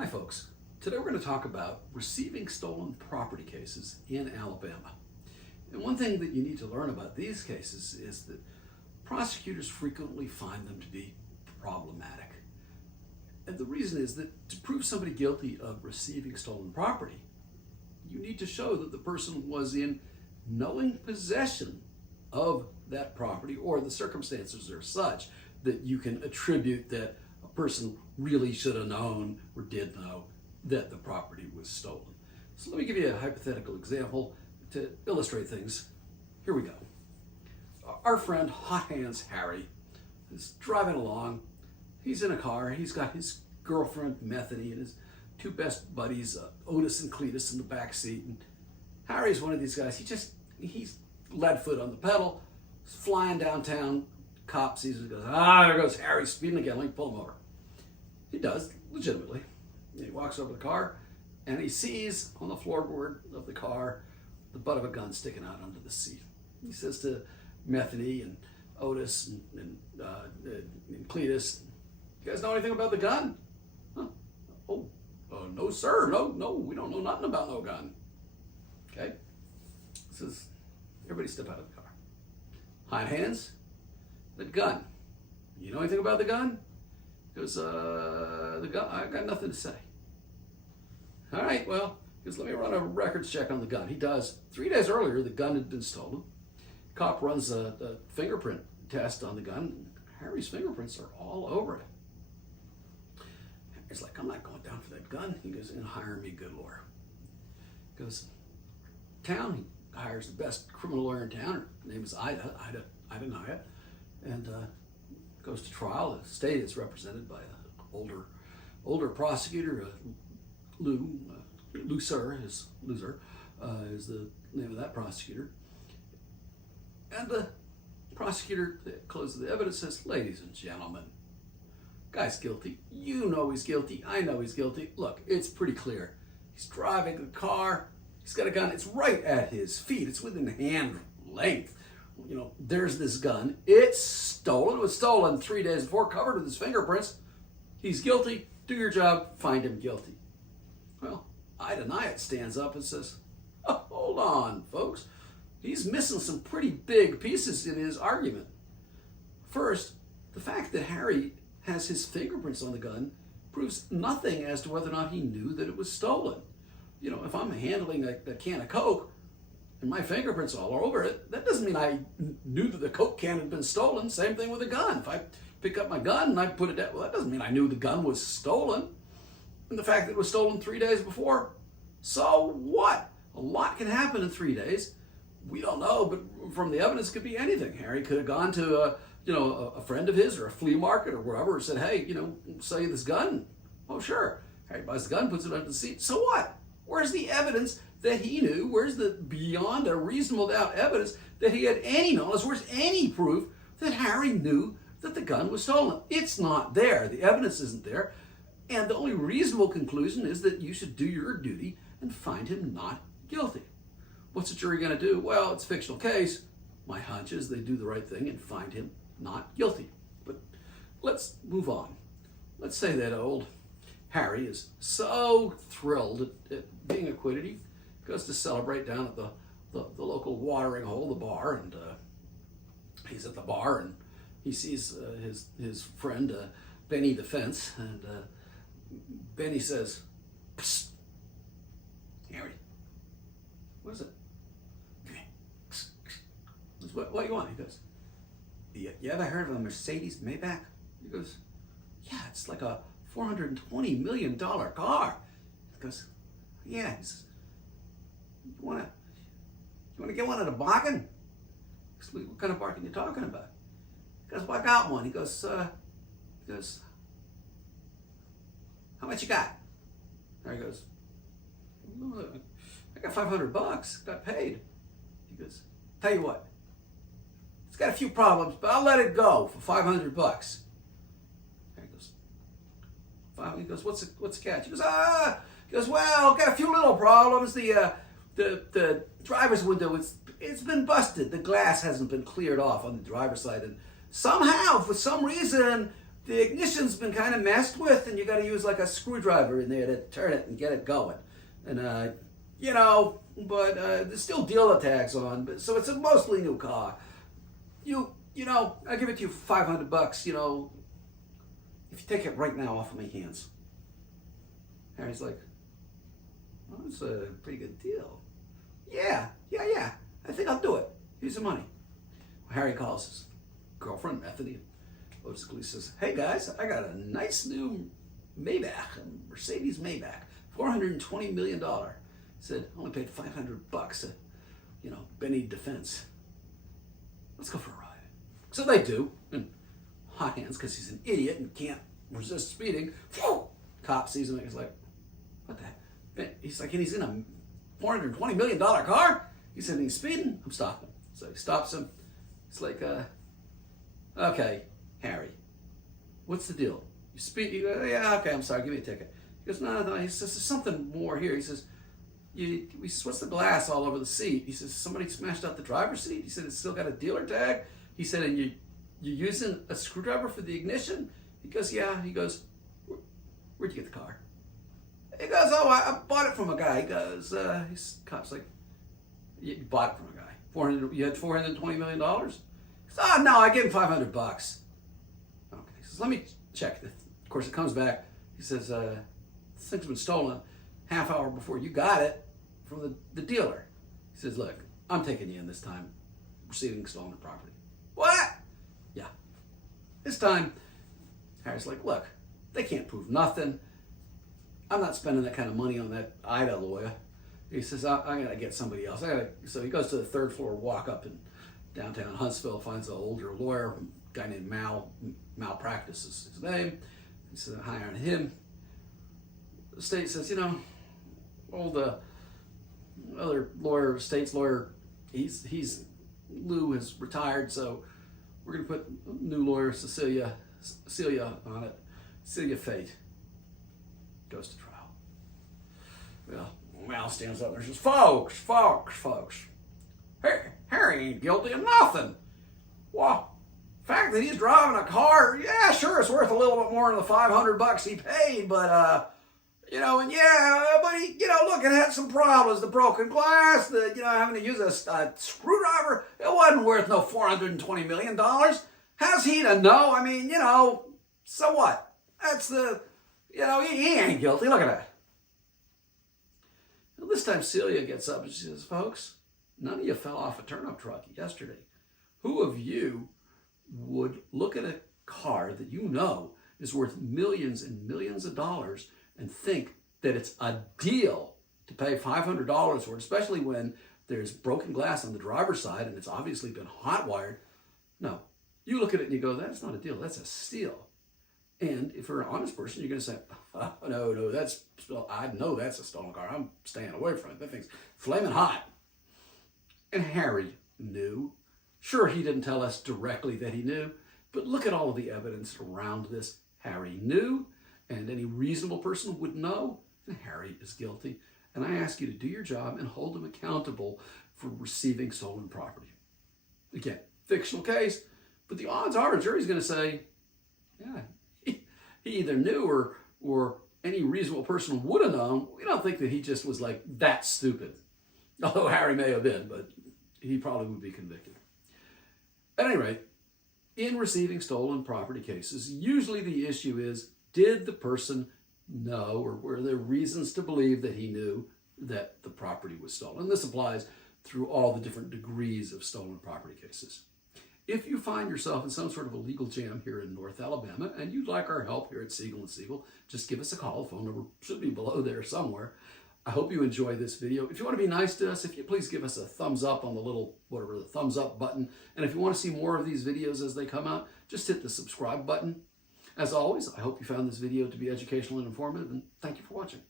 Hi folks, today we're going to talk about receiving stolen property cases in Alabama. And one thing that you need to learn about these cases is that prosecutors frequently find them to be problematic. And the reason is that to prove somebody guilty of receiving stolen property, you need to show that the person was in knowing possession of that property, or the circumstances are such that you can attribute that a person really should have known or did know that the property was stolen. So let me give you a hypothetical example to illustrate things. Here we go. Our friend Hot Hands Harry is driving along. He's in a car. He's got his girlfriend Methany and his two best buddies, Otis and Cletus, in the back seat. And Harry's one of these guys. He's lead foot on the pedal. He's flying downtown. Cop sees it and goes, there goes Harry speeding again. Let me pull him over. He does, legitimately. And he walks over to the car and he sees on the floorboard of the car the butt of a gun sticking out under the seat. He says to Methany and Otis and Cletus, "You guys know anything about the gun?" Huh? No, sir. No, we don't know nothing about no gun. Okay. He says, everybody step out of the car. Hot Hands, the gun. You know anything about the gun? He goes, the gun, I got nothing to say. All right, well, he goes, let me run a records check on the gun. He does. 3 days earlier, the gun had been stolen. Cop runs a fingerprint test on the gun. Harry's fingerprints are all over it. He's like, I'm not going down for that gun. He goes, and hire me, good lawyer. He goes, town, he hires the best criminal lawyer in town. Her name is Ida Naya, and goes to trial. The state is represented by an older prosecutor, Loser is the name of that prosecutor. And the prosecutor that closes the evidence says, ladies and gentlemen, guy's guilty. You know he's guilty. I know he's guilty. Look, it's pretty clear. He's driving the car. He's got a gun. It's right at his feet. It's within hand length. You know, there's this gun. It's stolen. It was stolen 3 days before, covered with his fingerprints. He's guilty. Do your job. Find him guilty. Well, Ida Nyatt stands up and says, oh, hold on, folks. He's missing some pretty big pieces in his argument. First, the fact that Harry has his fingerprints on the gun proves nothing as to whether or not he knew that it was stolen. You know, if I'm handling a can of Coke and my fingerprints all over it, that doesn't mean I knew that the Coke can had been stolen. Same thing with a gun. If I pick up my gun and I put it down, well, that doesn't mean I knew the gun was stolen. And the fact that it was stolen 3 days before, so what? A lot can happen in 3 days. We don't know, but from the evidence, it could be anything. Harry could have gone to a friend of his or a flea market or wherever and said, hey, sell you this gun. Oh, sure. Harry buys the gun, puts it under the seat. So what? Where's the evidence that he knew? Where's the beyond a reasonable doubt evidence that he had any knowledge? Where's any proof that Harry knew that the gun was stolen? It's not there. The evidence isn't there. And the only reasonable conclusion is that you should do your duty and find him not guilty. What's the jury going to do? Well, it's a fictional case. My hunch is they do the right thing and find him not guilty. But let's move on. Let's say that old Harry is so thrilled at being acquitted, he goes to celebrate down at the local watering hole, the bar, and he's at the bar and he sees his friend Benny the Fence, and Benny says, psst, Harry, what is it? Come here. Psst, psst. What do you want? He goes, you ever heard of a Mercedes Maybach? He goes, yeah, it's like a $420 million car. He goes, yeah. He says, you want to get one at a bargain? He goes, what kind of bargain are you talking about? He goes, well, I got one. He goes, how much you got? Harry goes, I got $500, got paid. He goes, tell you what, it's got a few problems, but I'll let it go for $500. Harry goes, he goes, what's the catch? He goes, well, got a few little problems. The driver's window, it's been busted. The glass hasn't been cleared off on the driver's side, and somehow, for some reason, the ignition's been kind of messed with, and you got to use like a screwdriver in there to turn it and get it going. And you know, but there's still dealer tags on, but so it's a mostly new car. You know, I'll give it to you for $500. You know, if you take it right now off of my hands. Harry's like, well, that's a pretty good deal. Yeah. I think I'll do it. Here's the money. Harry calls his girlfriend, Bethany, and basically says, hey guys, I got a nice new Maybach, a Mercedes Maybach, $420 million. He said, I only paid $500 to, you know, Benny Defense. Let's go for a ride. So they do, in hot hands, because he's an idiot and can't resist speeding. Cop sees him and he's like, what the heck? He's like, and he's in a $420 million car? He said, and he's speeding? I'm stopping. So he stops him. It's like, okay, Harry, what's the deal? You speed? You go, yeah, okay, I'm sorry, give me a ticket. He goes, no. He says, there's something more here. He says, what's the glass all over the seat? He says, somebody smashed out the driver's seat? He said, it's still got a dealer tag? He said, and you're using a screwdriver for the ignition? He goes, yeah. He goes, where'd you get the car? He goes, oh, I bought it from a guy. He goes, he's cop's like, you bought it from a guy. You had $420 million? He goes, oh, no, I gave him $500. Okay, he says, let me check. Of course, it comes back. He says, this thing's been stolen half hour before you got it from the dealer. He says, look, I'm taking you in this time, receiving stolen property. What? Yeah. This time, Harry's like, look, they can't prove nothing. I'm not spending that kind of money on that Ida lawyer. He says, I'm gonna get somebody else. So he goes to the third floor walk up in downtown Huntsville, finds an older lawyer, a guy named Malpractice is his name. He says, hiring him. The state says, you know, the other lawyer, state's lawyer, Lou has retired, so we're gonna put new lawyer Cecilia on it. Cecilia Fate goes to trial. Well, Mal stands up there and says, folks, Harry ain't guilty of nothing. Well, the fact that he's driving a car, yeah, sure, it's worth a little bit more than the $500 he paid, but, you know, and yeah, but he, you know, look, it had some problems, the broken glass, the, you know, having to use a screwdriver, it wasn't worth no $420 million. How's he to know? I mean, you know, so what? That's the, you know, he ain't guilty, look at that. Well, this time Celia gets up and she says, folks, none of you fell off a turnip truck yesterday. Who of you would look at a car that you know is worth millions and millions of dollars and think that it's a deal to pay $500 for it, especially when there's broken glass on the driver's side and it's obviously been hot wired? No. You look at it and you go, that's not a deal, that's a steal. And if you're an honest person, you're going to say, oh, no, I know that's a stolen car. I'm staying away from it. That thing's flaming hot. And Harry knew. Sure, he didn't tell us directly that he knew, but look at all of the evidence around this. Harry knew, and any reasonable person would know that Harry is guilty. And I ask you to do your job and hold him accountable for receiving stolen property. Again, fictional case, but the odds are a jury's going to say, yeah, he either knew or any reasonable person would have known. We don't think that he just was like that stupid. Although Harry may have been, but he probably would be convicted. At any rate, in receiving stolen property cases, usually the issue is, did the person know, or were there reasons to believe that he knew that the property was stolen? This applies through all the different degrees of stolen property cases. If you find yourself in some sort of a legal jam here in North Alabama and you'd like our help here at Siegel & Siegel, just give us a call. The phone number should be below there somewhere. I hope you enjoy this video. If you want to be nice to us, if you please give us a thumbs up on the little, whatever, the thumbs up button. And if you want to see more of these videos as they come out, just hit the subscribe button. As always, I hope you found this video to be educational and informative, and thank you for watching.